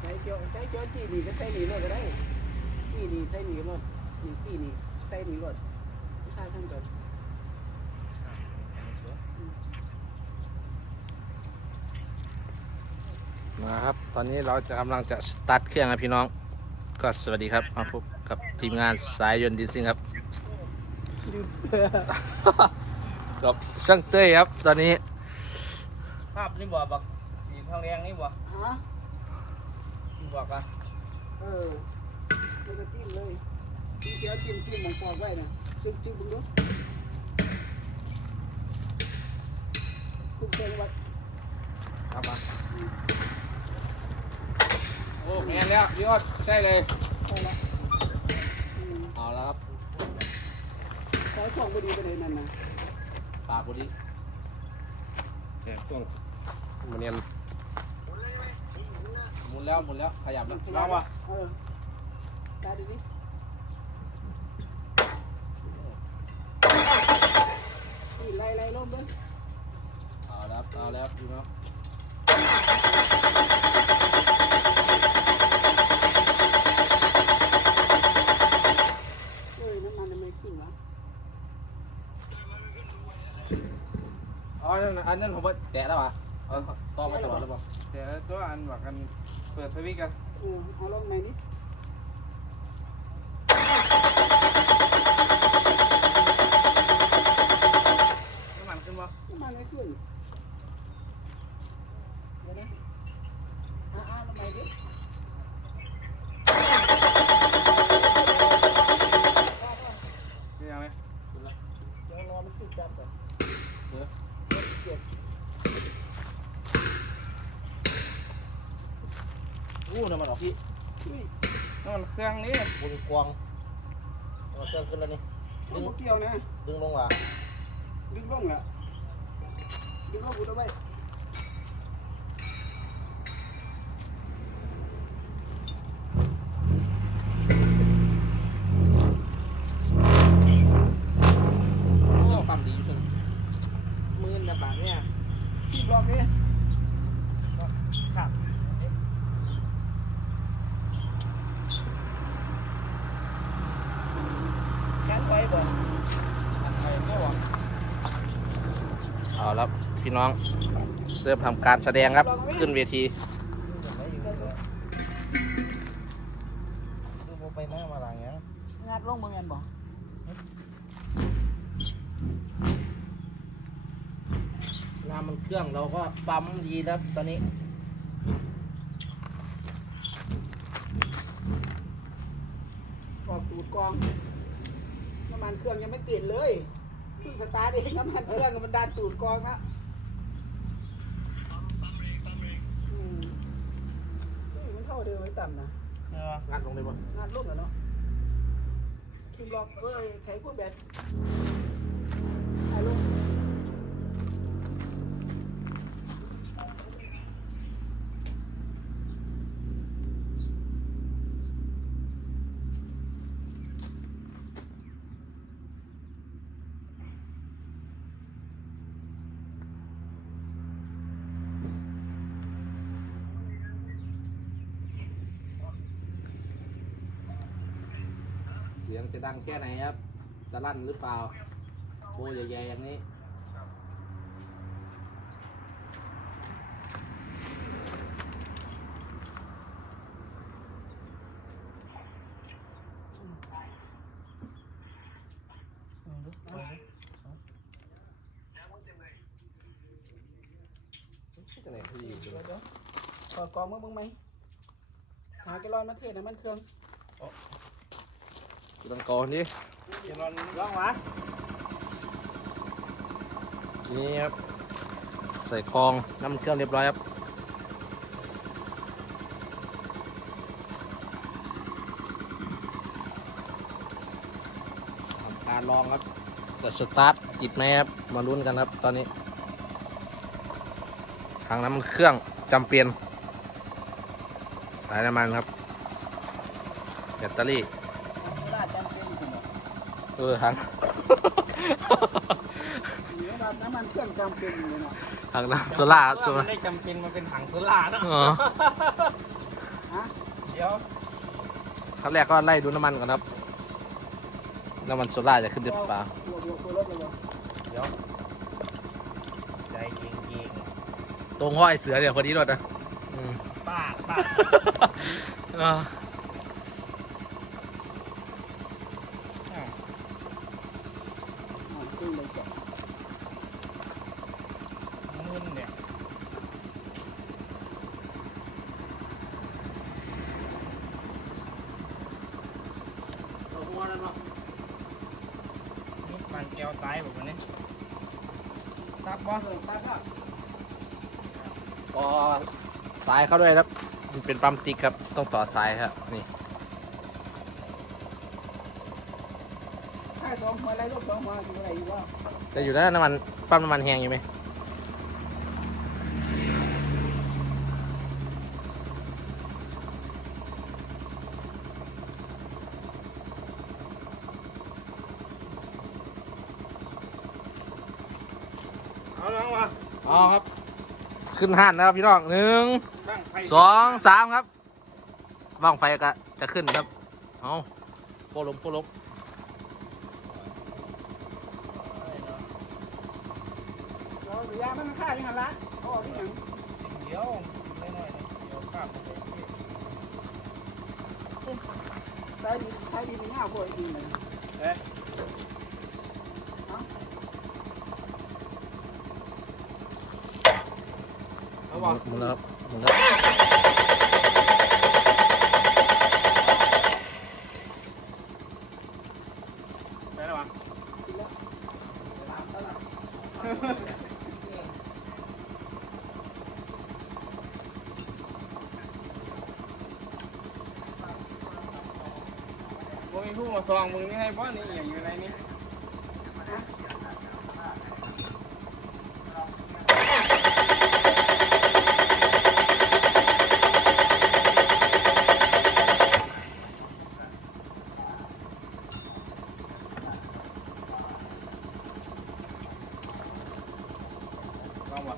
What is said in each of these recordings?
ใช้เจียวใช้เจียวจี้นี่ก็ใส่นี่เลยก็ได้จี้นี่ใส่นี่รถนี่จี้นี่ใส่นี่รถค่าช่างกันมาครับ ตอนนี้เราจะกำลังจะสตาร์ทเครื่องครับพี่น้อง ก็สวัสดีครับมาพบกับทีมงานสายยนต์ดีซิ่งครับกับช่างเต้ยครับ ตอนนี้ ภาพนี่บ่บักสีทองแดงนี่บ่ฮะ บอกอะเออมันก็จิ้มเลยจิ้มเจียวจิ้มจิ้มหมองปอกไว้นะจิ้มจิ้มบึงดูคุกเชิงไว้ครับมาโอ้แมนแล้วพี่อดใช่เลยใช่ละอืมเอาแล้วครับขอช่องพอดีไปเลยนั่นนะปากบุรีแค่ต้องมันเนียน หมุนแล้วหมุนแล้วขยับแล้วลองว่ะเออตาดีดินี่ไล่ไล่ลมเลยเอาแล้วเอาแล้วพี่น้องเอ้ยน้ำมันทำไมขึ้นวะอ๋อนั่นอันนั้นผมว่าแตะแล้วอะเอาต่อมาตลอดแล้วป่ะเดี๋ยวตัวอันบอกกัน เปิดสวิตช์กัน เออเอาลงไหนนิด น้ำมันขึ้นบ่ น้ำมันไม่ขึ้นเดี๋ยวนะอ่าอ่าลงไหนดิ นี่ยังไหม เดี๋ยวรอมันติดกันก่อน เดี๋ยว เจ็บ อู้น้ำมันออกพี่อุ้ยน้ำมันเครื่องนี่บนกวางเอาเครื่องขึ้นแล้วนี่มันบ่เกี่ยวนะ ดึงลงว่ะดึงลงละดึงลงกูเอาไว้ โอ้ปั๊มดีอยู่สิ หมื่นละบาทเนี่ยที่บล็อกนี่ ครับ แขนไว้บ่ ไอ้ตัวบ่ เอาแล้วพี่น้องเริ่มทำการแสดงครับ ขึ้นเวทีดูโมไปหน้ามาหลังเงี้ยงัดลงบ่แม่นบ่น้ำมันเครื่องเราก็ปั๊มดีแล้วตอนนี้ออกตูดกองน้ำมันเครื่องยังไม่ติดเลย เพิ่งสตาร์ทเองน้ำมันเครื่องมันดันตูดกองนะอืมเฮ้ยมันเท่าเดิมไว้ต่ำนะเอองัดลงเลยป่ะงานลงแล้วเนาะคิมล็อกเอ้ยไขควงแบตถ่ายลง สียงจะดังแค่ไหนครับ จะลั่นหรือเปล่าโบใหญ่ๆอย่างนี้จะไหนที่อยู่เดี๋ยวเดี๋ยวถอดกองมึงมึงไหมหาแกลลอนมาเทศน้ำมันเครื่อง ต้องก่อนดิเดี๋ยวรอนร้องวะทีนี้ครับ ใส่คลองน้ำมันเครื่องเรียบร้อยครับทำการลองครับจะสตาร์ทติดไหมครับ มาลุ้นกันครับตอนนี้ ทางน้ำมันเครื่องจำเป็นสายน้ำมันครับ แบตเตอรี่ ลาดจำเป็นจริงเหรอ เออทางเดี๋ยวแบบน้ำมันเครื่องจำเป็นเลยเนาะทางน้ำโซล่าร์โซมัล่านได้จำเป็นมาเป็นถังโซล่าเนาะอ๋อฮะดี๋ยวขั้นแรกก็ไล่ดูน้ำมันก่อนครับ น้ำมันโซล่าจะขึ้นหรือเปล่าตัวเดียวตัวรถเลยเหรอเดี๋ยวใจเย็นเย็นตรงห้อยเสือเดี๋ยวพอดีรถนะอืมป้าป้าอ่าอ่าขึ้นเลยจ้ะ มึนเนี่ย เอาหัวนั่นเนาะ นี่มันแก้วซ้ายแบบนี้ ตับบอสเออตาครับพอสายเข้าด้วยครับ มันเป็นปั๊มติ๊กครับ ต้องต่อสายครับ นี่ถ้าสองหัวไรรถสองหัวอยู่อะไรอยู่วะแต่อยู่นั้นน้ำมันปั๊มน้ำมันแห้งอยู่ไหม น้องวะอ๋อครับ ขึ้นห้านนะครับพี่น้องหนึ่งตั้งไฟสองสามครับว่างไฟก็จะขึ้นครับเอาโพลมโพลมเราเสียมันค่าอย่างไรอ๋อที่หยังเดี๋ยวไม่น้อยๆเดี๋ยวข้ามไปเลยใช้ดีใช้ดีไม่ง่ายกว่าอีกเลยเอ๊ะ เอาหมุนนะครับหมุนแล้วไปแล้ววะมึงมีผู้มาซองมึงนี่ให้บ้านนี่อย่างอยู่ในนี้ ลองวะ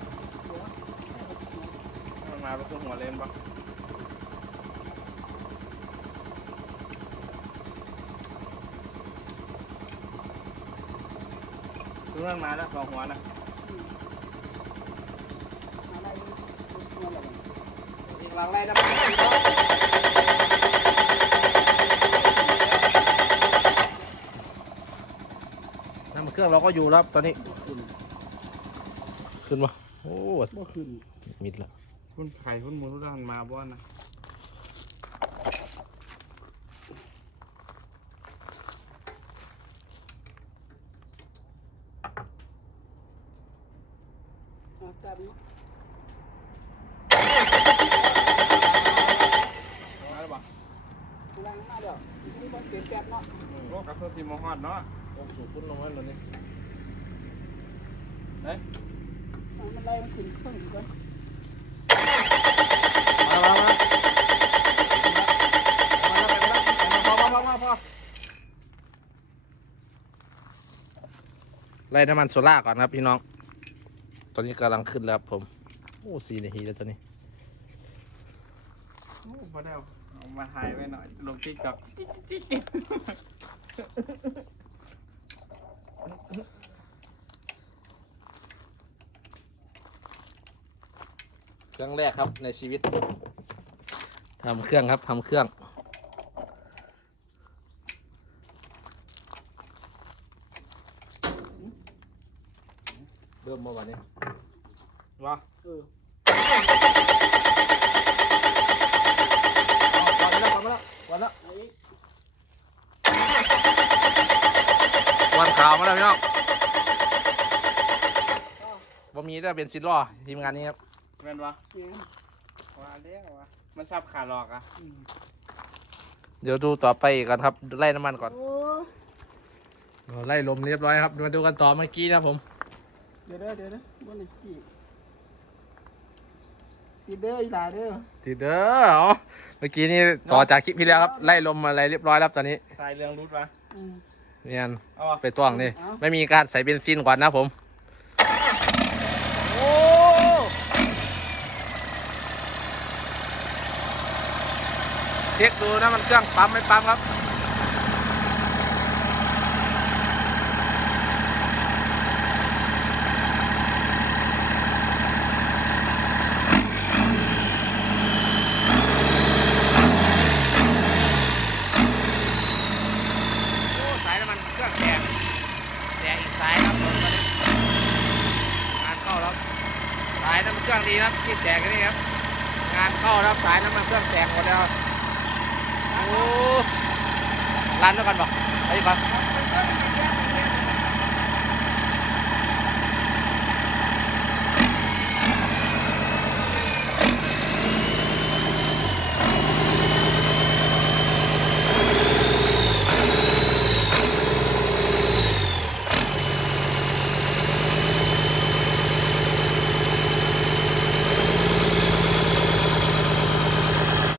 มันมาเป็นตัวหัวเลนปะ ดูมันมาแล้วสองหัวนะอีกหลังไล่น้ำมันน้ำมันเครื่องเราก็อยู่แล้วตอนนี้ ขึ้นมาโอ้บ่ขึ้นมิดล้วคุณไข่คุณหมูรุดันมาบ้านนะจับนี้ มาแล้วปะ กำลังมาเดี๋ยวนี่มันเปลี่ยนแปลงเนาะ โล กกับโซซิมฮอดเนาะต้องสูบขึ้นลงมาตอนนี้เฮ้ยอะมันไล่มันขึ้นเครื่องอีกแล้วมามามามามามาพอไล่น้ำมันโซล่าก่อนครับพี่น้อง ตอนนี้กำลังขึ้นแล้วครับผม โอ้สี่นาทีแล้วตอนนี้โอ้พอแล้วเอามาถ่ายไว้หน่อยลงติ๊กต็อก เครื่องแรกครับในชีวิตทำเครื่องครับทำเครื่อง เริ่มเมื่อวันนี้วะเออ วันแล้ววันแล้ววันแล้ว ไอ้ วันข่าวมาแล้วพี่น้องบ่มีได้เป็นซิลล่อทีมงานนี้ครับแม่นวะเนี่ยว่าเลี้ยงวะมันซับขาหลอกอะอืมเดี๋ยวดูต่อไปอีกก่อนครับไล่น้ำมันก่อนโอ้ไล่ลมเรียบร้อยครับมาดูกันต่อเมื่อกี้นะครับผม เดี๋ยวเด้อเดี๋ยวเด้อบนอีกทีตีเด้ออีหลาเด้อทีเด้อเอาเมื่อกี้นี่ต่อจากคลิปที่แล้วครับไล่ลมอะไรเรียบร้อยแล้วครับตอนนี้สายเรืองรุดวะอืม เนียนเอาวะไปต้วงนี่เอาไม่มีการใส่เบนซินก่อนนะผมโอ้เชช็คดูนะมันเครื่องปั๊มไม่ปั๊มครับ โอ้สายน้ำมันเค รื่องแตกแตกอีกสายครับผมงานเข้าแล้วสายน้ำมันเครื่องดีครับที่แตกนี่ครับงานเข้าแล้วสายน้ำมันเครื่องแตกหมดแล้วโอ้ร้านเดียวกันบอกไอ้ปะมัน